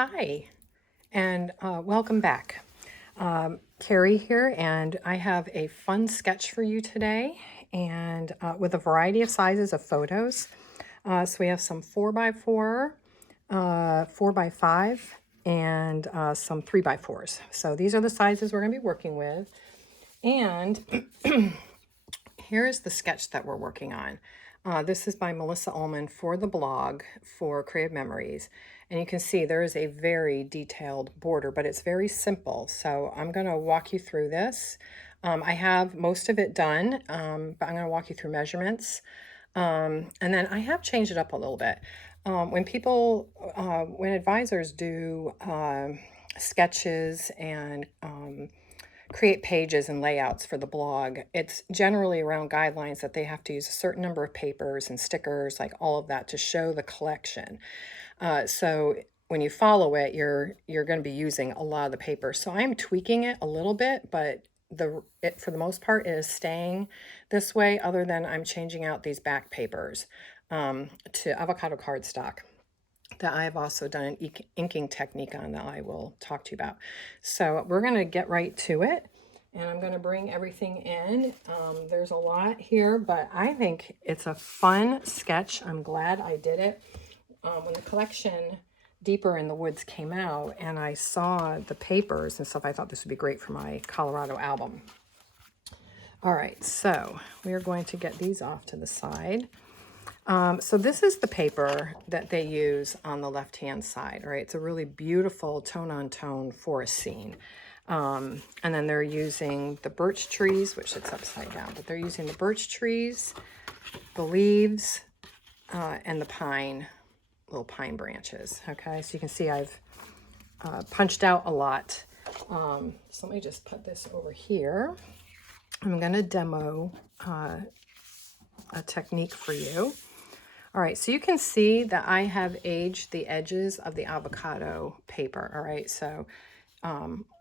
Hi, and welcome back. Carrie here, and I have a fun sketch for you today, and with a variety of sizes of photos. So we have some 4x4, 4x5, and some 3x4s. So these are the sizes we're going to be working with. And here is the sketch that we're working on. This is by Melissa Ullman for the blog for Creative Memories. And you can see there is a very detailed border, but it's very simple. So I'm going to walk you through this. I have most of it done, but I'm going to walk you through measurements. And then I have changed it up a little bit. When advisors do sketches and create pages and layouts for the blog, it's generally around guidelines that they have to use a certain number of papers and stickers, like all of that, to show the collection. So when you follow it, you're going to be using a lot of the paper. So I'm tweaking it a little bit, but it for the most part is staying this way, other than I'm changing out these back papers to avocado cardstock that I've also done an inking technique on that I will talk to you about. So we're going to get right to it, and I'm going to bring everything in. There's a lot here, but I think it's a fun sketch. I'm glad I did it. When the collection Deeper in the Woods came out and I saw the papers and stuff, I thought this would be great for my Colorado album. All right, so we're going to get these off to the side. So this is the paper that they use on the left-hand side, right? It's a really beautiful tone-on-tone forest scene. And then they're using the birch trees, which sits upside down, but they're using the birch trees, the leaves, and the little pine branches, okay? So you can see I've punched out a lot. So let me just put this over here. I'm gonna demo a technique for you. All right, so you can see that I have aged the edges of the avocado paper, all right? So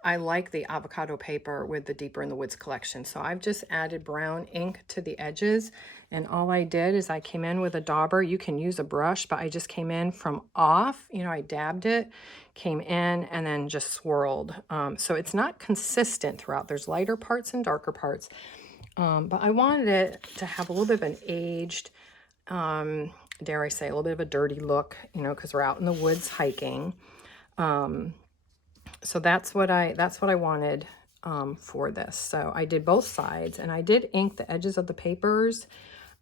I like the avocado paper with the Deeper in the Woods collection. So I've just added brown ink to the edges, and all I did is I came in with a dauber. You can use a brush, but I just came in from off, I dabbed it, came in, and then just swirled. So it's not consistent throughout. There's lighter parts and darker parts, but I wanted it to have a little bit of an aged, dare I say, a little bit of a dirty look, because we're out in the woods hiking. So that's what I wanted for this. So I did both sides, and I did ink the edges of the papers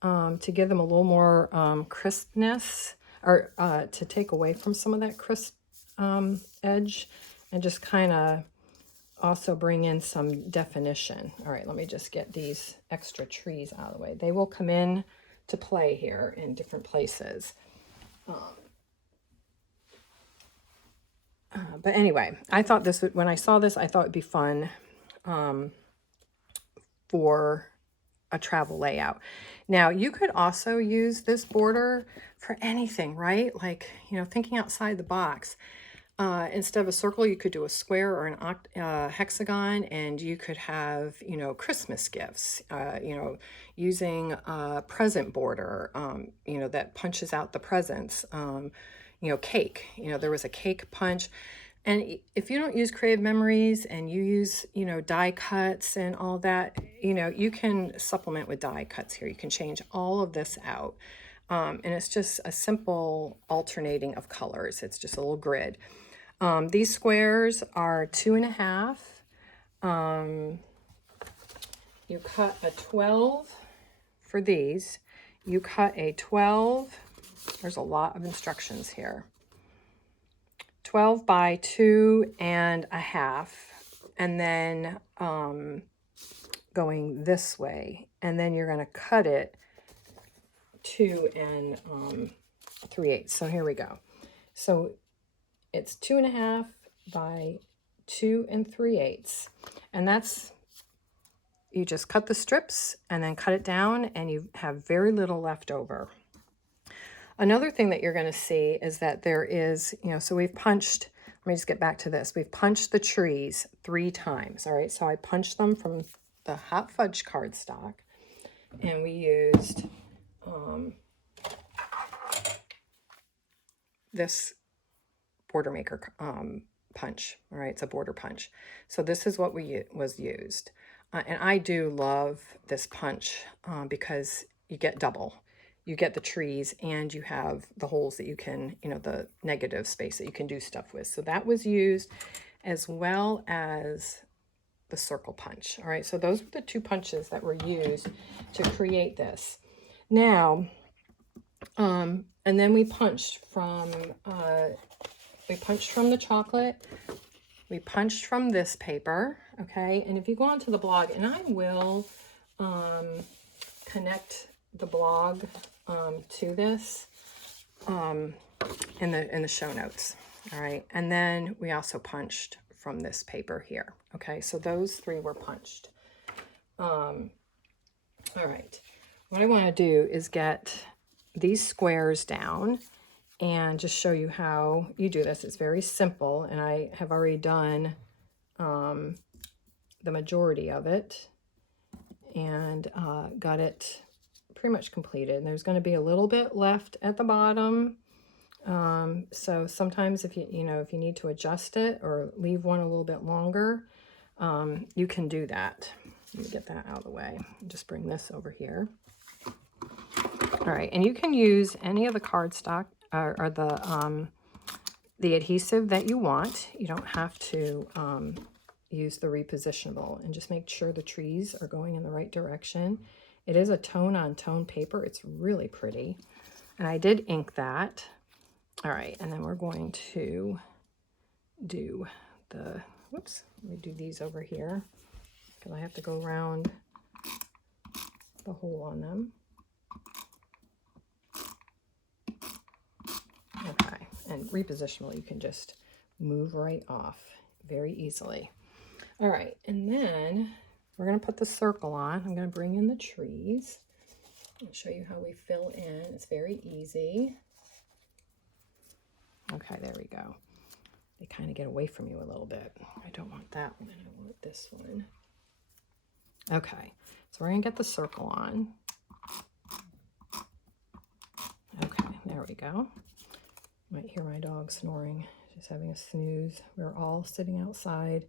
to give them a little more crispness, or to take away from some of that crisp edge, and just kind of also bring in some definition. All right, let me just get these extra trees out of the way. They will come in to play here in different places. But anyway, I thought when I saw this, I thought it'd be fun for a travel layout. Now, you could also use this border for anything, right? Like, thinking outside the box. Instead of a circle, you could do a square or an hexagon, and you could have, Christmas gifts, using a present border, that punches out the presents, cake, there was a cake punch. And if you don't use Creative Memories and you use, die cuts and all that, you can supplement with die cuts here. You can change all of this out. And it's just a simple alternating of colors. It's just a little grid. These squares are 2.5. You cut a 12 for these. You cut a 12. There's a lot of instructions here. 12 by 2.5. And then going this way. And then you're going to cut it 2 3/8. So here we go. So it's 2.5 by 2 3/8. And you just cut the strips and then cut it down, and you have very little left over. Another thing that you're going to see is that there is, so we've punched, let me just get back to this. We've punched the trees 3 times, all right? So I punched them from the hot fudge cardstock, and we used this Border Maker punch. All right, it's a border punch. So this is what was used. And I do love this punch because you get double. You get the trees and you have the holes that you can, the negative space that you can do stuff with. So that was used, as well as the circle punch. All right, so those were the two punches that were used to create this. Now, and then we punched from the chocolate. We punched from this paper, okay? And if you go onto the blog, and I will connect the blog to this in the show notes, all right? And then we also punched from this paper here, okay? So those three were punched. All right. What I want to do is get these squares down and just show you how you do this. It's very simple, and I have already done the majority of it and got it pretty much completed. And there's going to be a little bit left at the bottom. So sometimes if you need to adjust it or leave one a little bit longer, you can do that. Let me get that out of the way. Just bring this over here. All right, and you can use any of the cardstock or the adhesive that you want. You don't have to use the repositionable, and just make sure the trees are going in the right direction. It is a tone-on-tone paper. It's really pretty, and I did ink that. All right, and then we're going to do the, whoops, let me do these over here because I have to go around the hole on them. Okay, and repositionable, you can just move right off very easily. All right, and then we're going to put the circle on. I'm going to bring in the trees. I'll show you how we fill in. It's very easy. Okay, there we go. They kind of get away from you a little bit. I don't want that one. I want this one. Okay, so we're going to get the circle on. Okay, there we go. You might hear my dog snoring. She's having a snooze. We're all sitting outside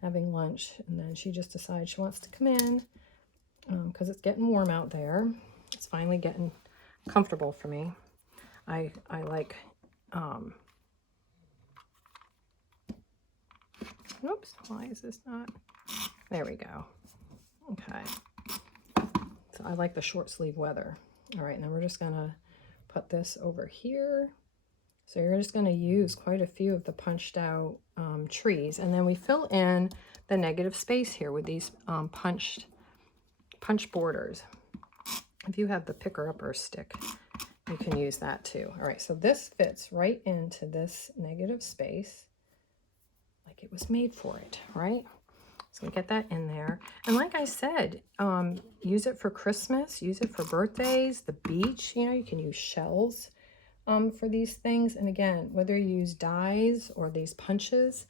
having lunch, and then she just decides she wants to come in because it's getting warm out there. It's finally getting comfortable for me. I like, oops, why is this not? There we go. Okay. So I like the short sleeve weather. All right, now we're just gonna put this over here. So you're just going to use quite a few of the punched out trees, and then we fill in the negative space here with these punch borders. If you have the picker upper stick, you can use that too. All right, so this fits right into this negative space like it was made for it, right? So get that in there. And like I said, use it for Christmas, use it for birthdays, the beach, you can use shells for these things. And again, whether you use dies or these punches.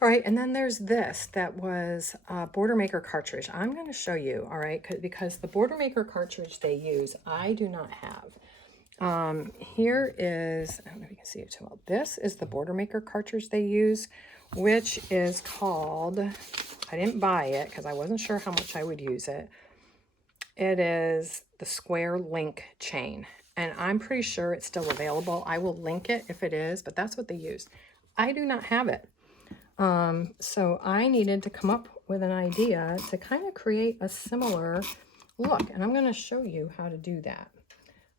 All right, and then there's this that was a Border Maker cartridge. I'm going to show you, all right, because the Border Maker cartridge they use, I do not have. Here is, I don't know if you can see it too well. This is the Border Maker cartridge they use, which is called, I didn't buy it because I wasn't sure how much I would use it. It is the Square Link Chain. And I'm pretty sure it's still available. I will link it if it is, but that's what they use. I do not have it. So I needed to come up with an idea to kind of create a similar look. And I'm going to show you how to do that.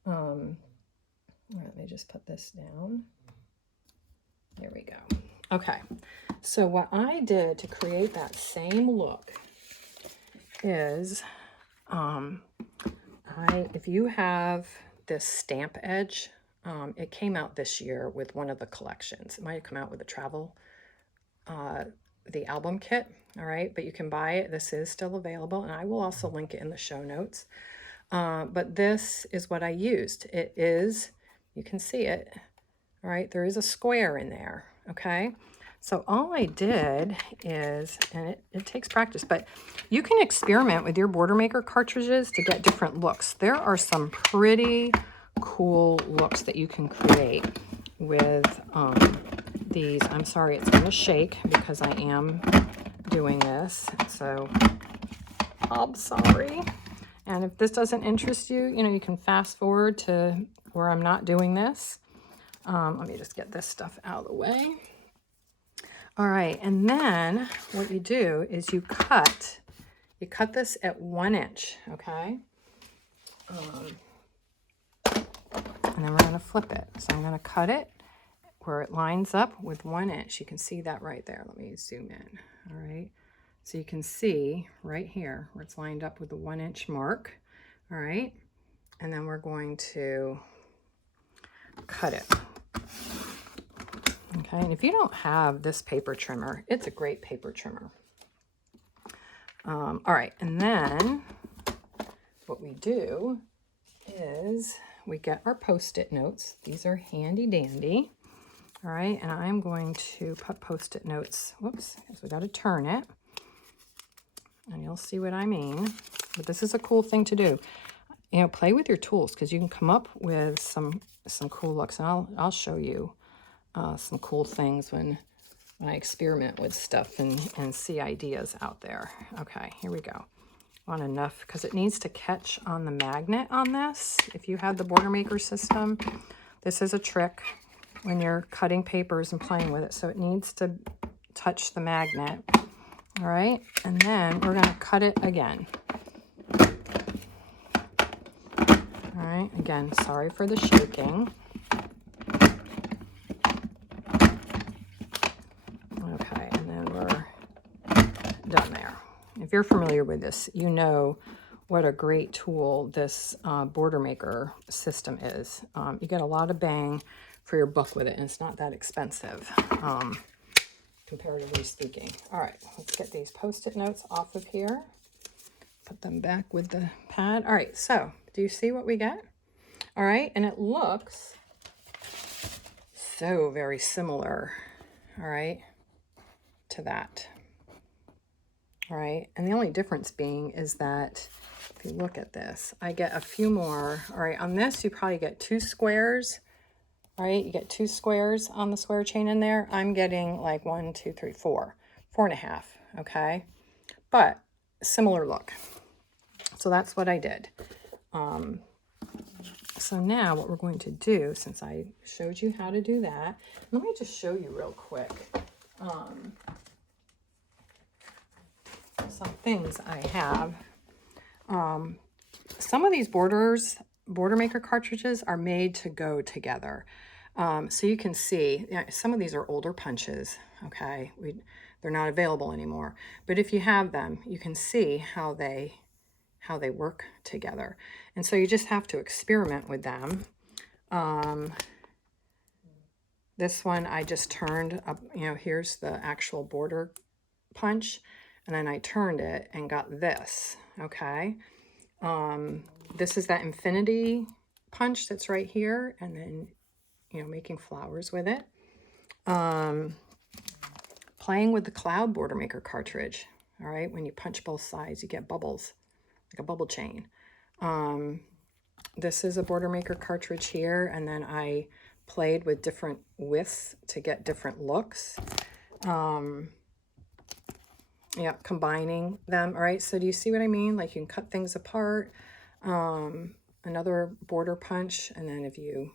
Let me just put this down. There we go. Okay. So what I did to create that same look is, if you have this stamp edge, it came out this year with one of the collections. It might have come out with a travel, the album kit, all right, but you can buy it. This is still available, and I will also link it in the show notes. But this is what I used. It is, you can see it, all right, there is a square in there, okay? So all I did is, and it takes practice, but you can experiment with your Border Maker cartridges to get different looks. There are some pretty cool looks that you can create with these, I'm sorry, it's going to shake because I am doing this. So I'm sorry. And if this doesn't interest you, you know, you can fast forward to where I'm not doing this. Let me just get this stuff out of the way. All right, and then what you do is you cut this at 1 inch, okay? And then we're going to flip it. So I'm going to cut it where it lines up with 1 inch. You can see that right there. Let me zoom in. All right. So you can see right here where it's lined up with the 1 inch mark. All right. And then we're going to cut it. Okay. And if you don't have this paper trimmer, it's a great paper trimmer. All right. And then what we do is we get our Post-it notes. These are handy dandy. All right, and I'm going to put Post-it notes, whoops, because we got to turn it. And you'll see what I mean. But this is a cool thing to do. You know, play with your tools because you can come up with some cool looks. And I'll show you some cool things when I experiment with stuff and see ideas out there. Okay, here we go. On enough because it needs to catch on the magnet on this. If you have the Border Maker system, this is a trick when you're cutting papers and playing with it. So it needs to touch the magnet. All right, and then we're going to cut it again. All right, again, sorry for the shaking. Okay, and then we're done there. If you're familiar with this, you know what a great tool this Border Maker system is. You get a lot of bang for your buck with it, and it's not that expensive, comparatively speaking. All right, let's get these Post-it notes off of here. Put them back with the pad. All right, so do you see what we get? All right, and it looks so very similar, all right, to that. All right, and the only difference being is that if you look at this, I get a few more. All right, on this, you probably get 2 squares. All right, you get 2 squares on the square chain in there. I'm getting like 1, 2, 3, 4, 4.5, okay? But similar look. So that's what I did. So now what we're going to do, since I showed you how to do that, let me just show you real quick some things I have. Some of these Border Maker cartridges are made to go together. So you can see, some of these are older punches, okay? They're not available anymore. But if you have them, you can see how they work together. And so you just have to experiment with them. This one I just turned up, you know, here's the actual border punch. And then I turned it and got this, okay? This is that infinity punch that's right here. And then, you know, making flowers with it. Playing with the Cloud Border Maker cartridge. All right, when you punch both sides, you get bubbles, like a bubble chain. This is a Border Maker cartridge here, and then I played with different widths to get different looks. Yeah, combining them. All right, so do you see what I mean? Like you can cut things apart. Another border punch, and then if you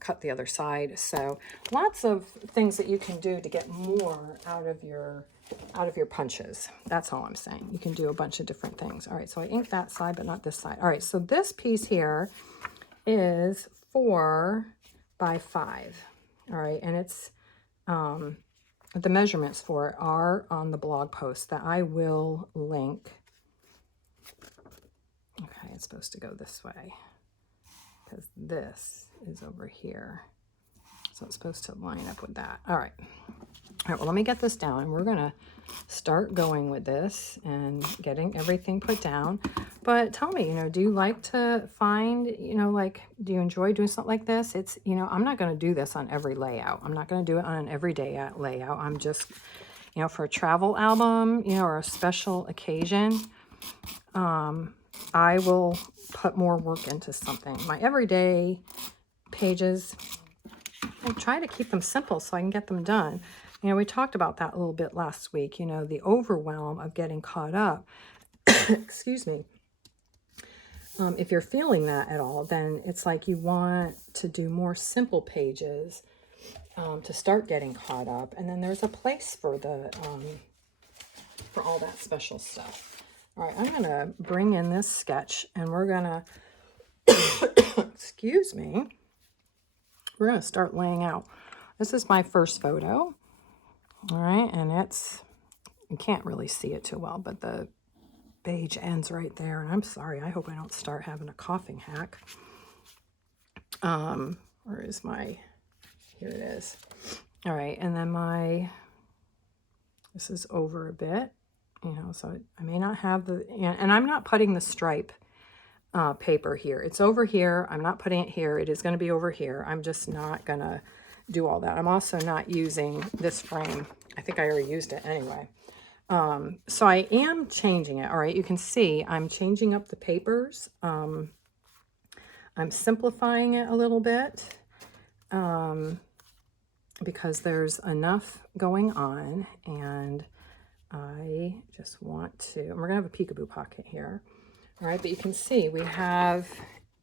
cut the other side. So lots of things that you can do to get more out of your punches. That's all I'm saying. You can do a bunch of different things. All right, so I inked that side, but not this side. All right, so this piece here is 4 by 5. All right, and it's the measurements for it are on the blog post that I will link. Okay, it's supposed to go this way because this is over here. So it's supposed to line up with that. All right. All right, well, let me get this down, and we're going to start going with this and getting everything put down. But tell me, you know, do you like to find, you know, like, do you enjoy doing something like this? It's, you know, I'm not going to do this on every layout. I'm not going to do it on an everyday layout. I'm just, you know, for a travel album, you know, or a special occasion, I will put more work into something. My everyday pages, I try to keep them simple so I can get them done. You know, we talked about that a little bit last week, you know, the overwhelm of getting caught up. Excuse me. If you're feeling that at all, then it's like you want to do more simple pages to start getting caught up. And then there's a place for the for all that special stuff. All right, I'm going to bring in this sketch and we're going to, excuse me, we're going to start laying out. This is my first photo. All right, and it's, you can't really see it too well, but the page ends right there. And I'm sorry, I hope I don't start having a coughing hack. Where is my, here it is. All right, and then this is over a bit, you know, so I may not have the, and I'm not putting the stripe paper here. It's over here. I'm not putting it here. It is going to be over here. I'm just not going to do all that. I'm also not using this frame. I think I already used it anyway. So I am changing it. All right, you can see I'm changing up the papers. I'm simplifying it a little bit because there's enough going on, and I just want to, and we're gonna have a peekaboo pocket here. All right, but you can see we have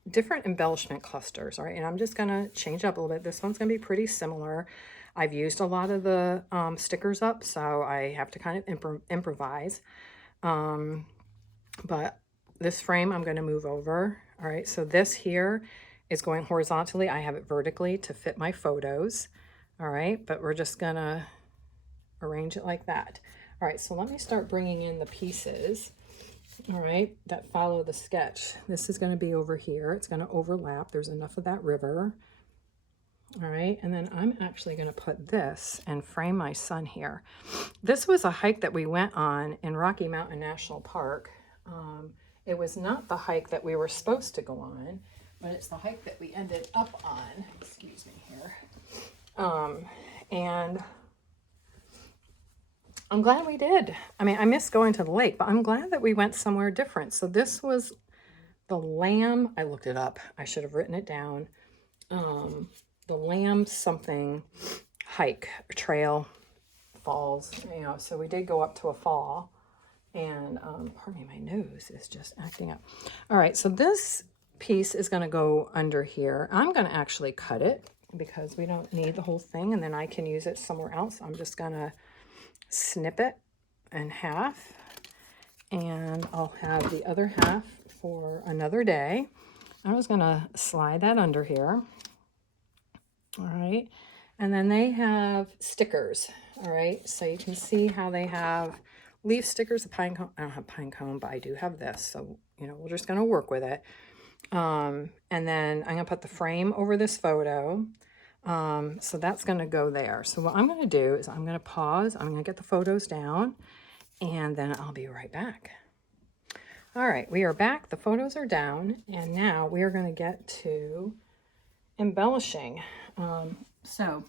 different embellishment clusters. All right, and I'm just gonna change up a little bit. This one's gonna be pretty similar. I've used a lot of the stickers up, so I have to kind of improvise. But this frame I'm going to move over. All right, so this here is going horizontally. I have it vertically to fit my photos. All right, but we're just going to arrange it like that. All right, so let me start bringing in the pieces, all right, that follow the sketch. This is going to be over here. It's going to overlap. There's enough of that river. All right, and then I'm actually going to put this and frame my son here. This was a hike that we went on in Rocky Mountain National Park. It was not the hike that we were supposed to go on, but it's the hike that we ended up on. Excuse me here. And I'm glad we did. I mean, I miss going to the lake, but I'm glad that we went somewhere different. So this was the Lamb. I looked it up. I should have written it down. The Lamb something hike, trail, falls, you know, so we did go up to a fall, and pardon me, my nose is just acting up. All right, so this piece is going to go under here. I'm going to actually cut it because we don't need the whole thing, and then I can use it somewhere else. I'm just going to snip it in half, and I'll have the other half for another day. I'm just going to slide that under here. All right, and then they have stickers. All right, so you can see how they have leaf stickers, a pine cone. I don't have pine cone, but I do have this, so you know, we're just going to work with it. And then I'm going to put the frame over this photo, so that's going to go there. So what I'm going to do is I'm going to pause, I'm going to get the photos down, and then I'll be right back. All right, we are back, the photos are down, and now we are going to get to embellishing. So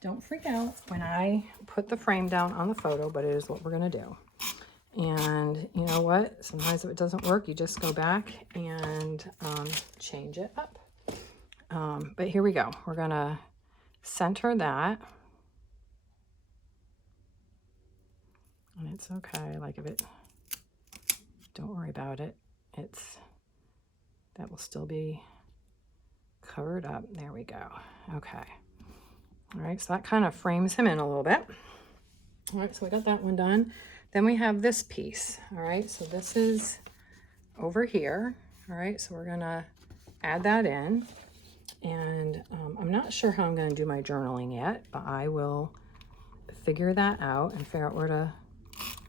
don't freak out when I put the frame down on the photo, but it is what we're going to do. And you know what? Sometimes if it doesn't work, you just go back and change it up. But here we go. We're going to center that. And it's okay. Like if it, don't worry about it. That will still be covered up. There we go. Okay. All right, so that kind of frames him in a little bit. All right, so we got that one done. Then we have this piece. All right, so this is over here. All right, so we're gonna add that in. And I'm not sure how I'm gonna do my journaling yet, but I will figure that out and figure out where to,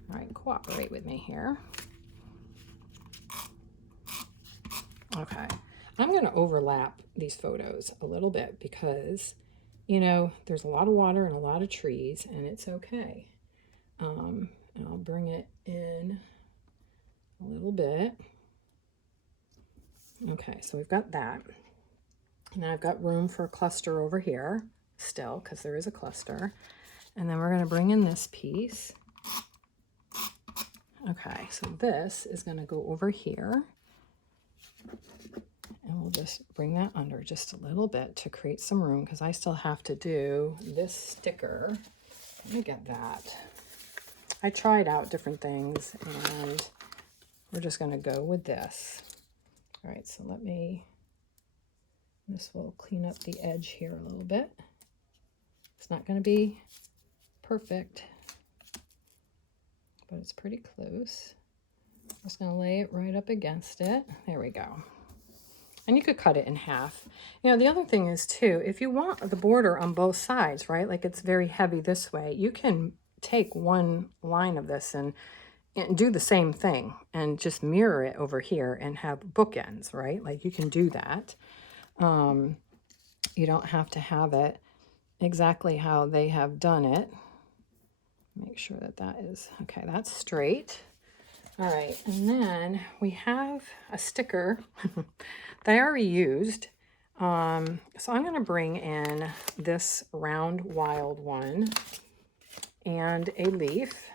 all right, cooperate with me here. Okay, I'm gonna overlap these photos a little bit because, you know, there's a lot of water and a lot of trees, and it's okay. And I'll bring it in a little bit. Okay, so we've got that. And I've got room for a cluster over here still, because there is a cluster. And then we're going to bring in this piece. Okay, so this is going to go over here. And we'll just bring that under just a little bit to create some room, because I still have to do this sticker. Let me get that. I tried out different things, and we're just going to go with this. All right, so this will clean up the edge here a little bit. It's not going to be perfect, but it's pretty close. I'm just going to lay it right up against it. There we go. And you could cut it in half. You know, the other thing is too, if you want the border on both sides, right, like it's very heavy this way, you can take one line of this and do the same thing and just mirror it over here and have bookends, right? Like you can do that. You don't have to have it exactly how they have done it. Make sure that that is, okay, that's straight. All right, and then we have a sticker that I already used. So I'm going to bring in this round wild one and a leaf,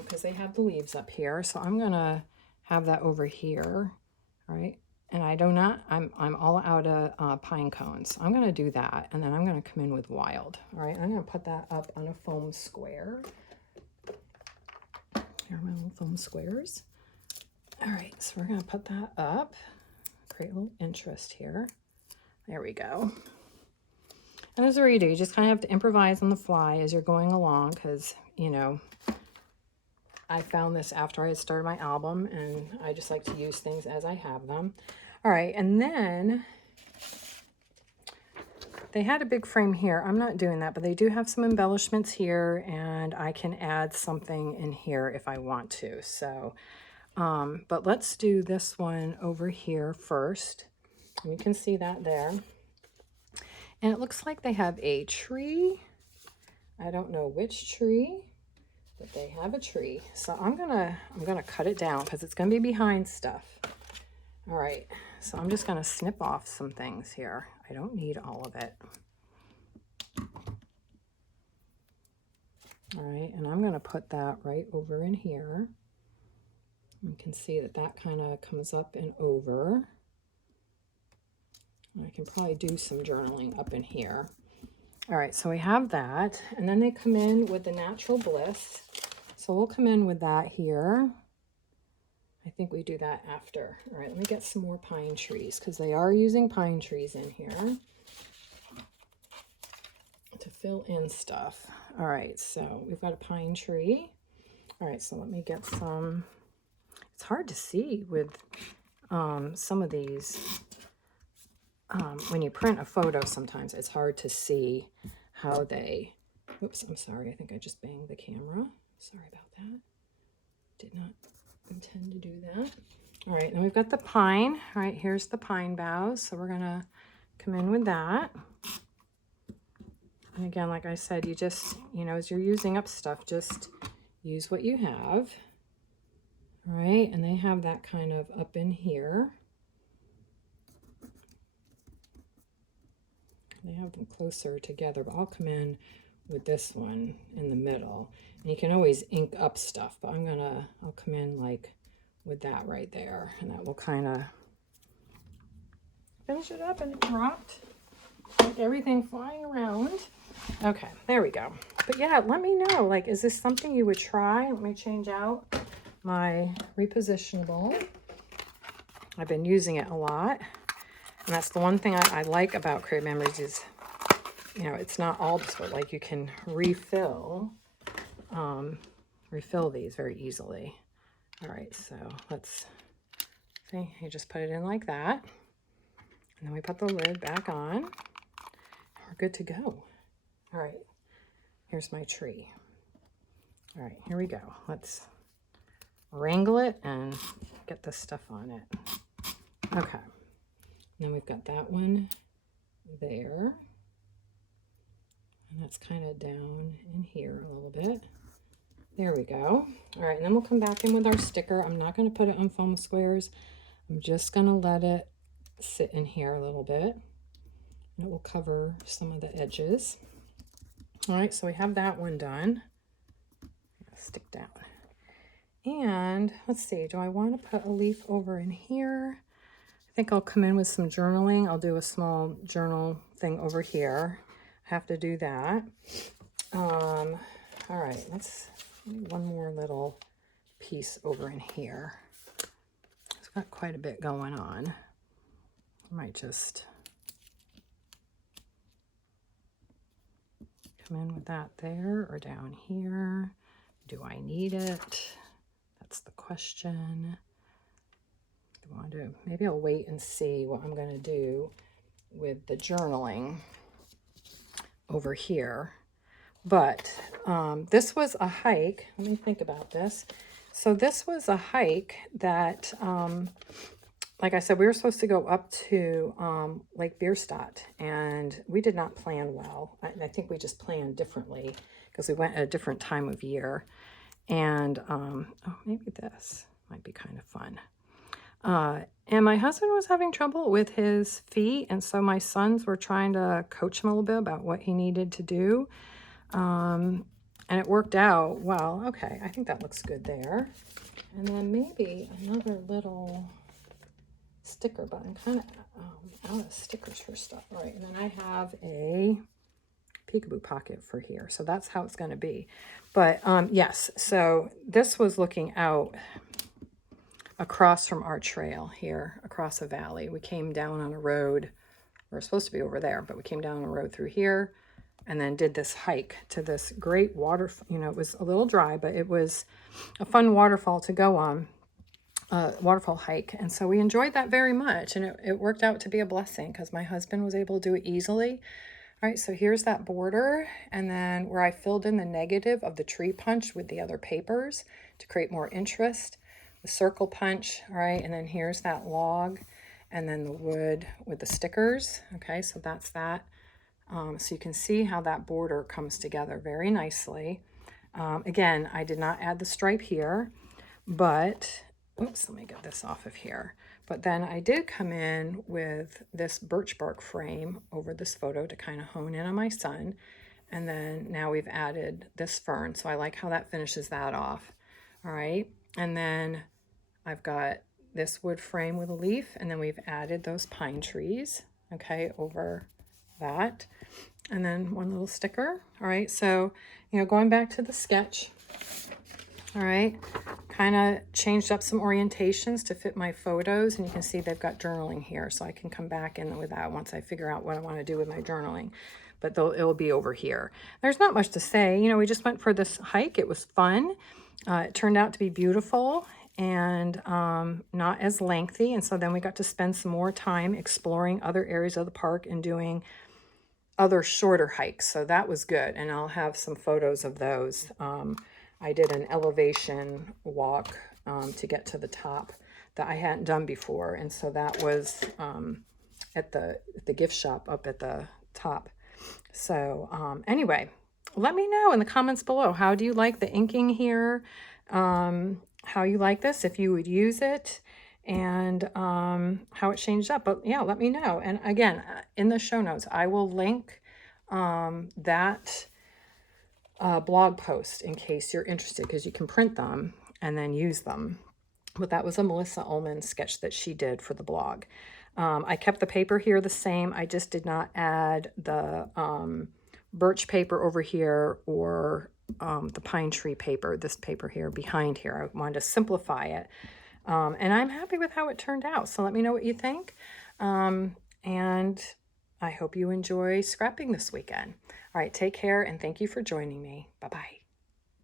because they have the leaves up here. So I'm going to have that over here, all right? And I'm all out of pine cones. I'm going to do that, and then I'm going to come in with wild, all right? I'm going to put that up on a foam square. Here are my little foam squares. All right, so we're going to put that up, create a little interest here. There we go. And that's what you do. You just kind of have to improvise on the fly as you're going along, because, you know, I found this after I had started my album, and I just like to use things as I have them. All right, and then they had a big frame here. I'm not doing that, but they do have some embellishments here, and I can add something in here if I want to. So, but let's do this one over here first. You can see that there. And it looks like they have a tree. I don't know which tree, but they have a tree. So I'm gonna cut it down because it's gonna be behind stuff. All right, so I'm just gonna snip off some things here. I don't need all of it. All right, and I'm gonna put that right over in here. You can see that that kind of comes up and over. I can probably do some journaling up in here. All right, so we have that, and then they come in with the Natural Bliss. So we'll come in with that here. I think we do that after. All right, let me get some more pine trees, because they are using pine trees in here to fill in stuff. All right, so we've got a pine tree. All right, so let me get some. It's hard to see with some of these. When you print a photo, sometimes it's hard to see how they, oops, I'm sorry. I think I just banged the camera. Sorry about that. Did not intend to do that. All right, now we've got the pine. All right, here's the pine boughs. So we're gonna come in with that. And again, like I said, you just, you know, as you're using up stuff, just use what you have. All right, and they have that kind of up in here. They have them closer together, but I'll come in with this one in the middle. And you can always ink up stuff, but I'll come in like with that right there, and that will kind of finish it up. And it dropped like everything flying around. Okay, there we go. But yeah, let me know, like, is this something you would try? Let me change out my repositionable. I've been using it a lot. And that's the one thing I like about Create Memories is, you know, it's not all disposable. Like you can refill these very easily. All right, so let's see. You just put it in like that. And then we put the lid back on. We're good to go. All right, here's my tree. All right, here we go. Let's wrangle it and get this stuff on it. Okay. Now we've got that one there, and that's kind of down in here a little bit. There we go. All right, and then we'll come back in with our sticker. I'm not going to put it on foam squares. I'm just going to let it sit in here a little bit, and it will cover some of the edges. All right, so we have that one done. Stick down. And let's see, do I want to put a leaf over in here? think I'll come in with some journaling. I'll do a small journal thing over here. I have to do that. All right, let's one more little piece over in here. It's got quite a bit going on. I might just come in with that there or down here. Do I need it? That's the question. Do I want to? Maybe I'll wait and see what I'm going to do with the journaling over here. But this was a hike. Let me think about this. So this was a hike that, like I said, we were supposed to go up to Lake Bierstadt, and we did not plan well. I think we just planned differently because we went at a different time of year. And, oh, maybe this might be kind of fun. And my husband was having trouble with his feet, and so my sons were trying to coach him a little bit about what he needed to do. And it worked out well. Okay, I think that looks good there. And then maybe another little sticker, but I'm kind of out of stickers for stuff. All right, and then I have a peekaboo pocket for here. So that's how it's going to be. But yes, so this was looking out across from our trail here, across a valley. We came down on a road. We were supposed to be over there, but we came down a road through here and then did this hike to this great water. You know, it was a little dry, but it was a fun waterfall to go on, waterfall hike. And so we enjoyed that very much. And it worked out to be a blessing because my husband was able to do it easily. All right, so here's that border, and then where I filled in the negative of the tree punch with the other papers to create more interest, the circle punch, all right, and then here's that log, and then the wood with the stickers, okay, so that's that. So you can see how that border comes together very nicely. Again, I did not add the stripe here, but, oops, let me get this off of here. But then I did come in with this birch bark frame over this photo to kind of hone in on my son. And then now we've added this fern. So I like how that finishes that off. All right. And then I've got this wood frame with a leaf. And then we've added those pine trees, okay, over that. And then one little sticker. All right. So, you know, going back to the sketch. All right, kind of changed up some orientations to fit my photos, and you can see they've got journaling here, so I can come back in with that once I figure out what I want to do with my journaling, but it'll be over here. There's not much to say. You know, we just went for this hike. It was fun. It turned out to be beautiful and not as lengthy, and so then we got to spend some more time exploring other areas of the park and doing other shorter hikes, so that was good, and I'll have some photos of those. I did an elevation walk to get to the top that I hadn't done before. And so that was at the gift shop up at the top. So anyway, let me know in the comments below. How do you like the inking here? How you like this, if you would use it, and how it changed up. But yeah, let me know. And again, in the show notes, I will link that blog post in case you're interested, because you can print them and then use them. But that was a Melissa Ullman sketch that she did for the blog. I kept the paper here the same. I just did not add the birch paper over here or the pine tree paper, this paper here behind here. I wanted to simplify it. And I'm happy with how it turned out. So let me know what you think. And I hope you enjoy scrapping this weekend. All right, take care, and thank you for joining me. Bye-bye.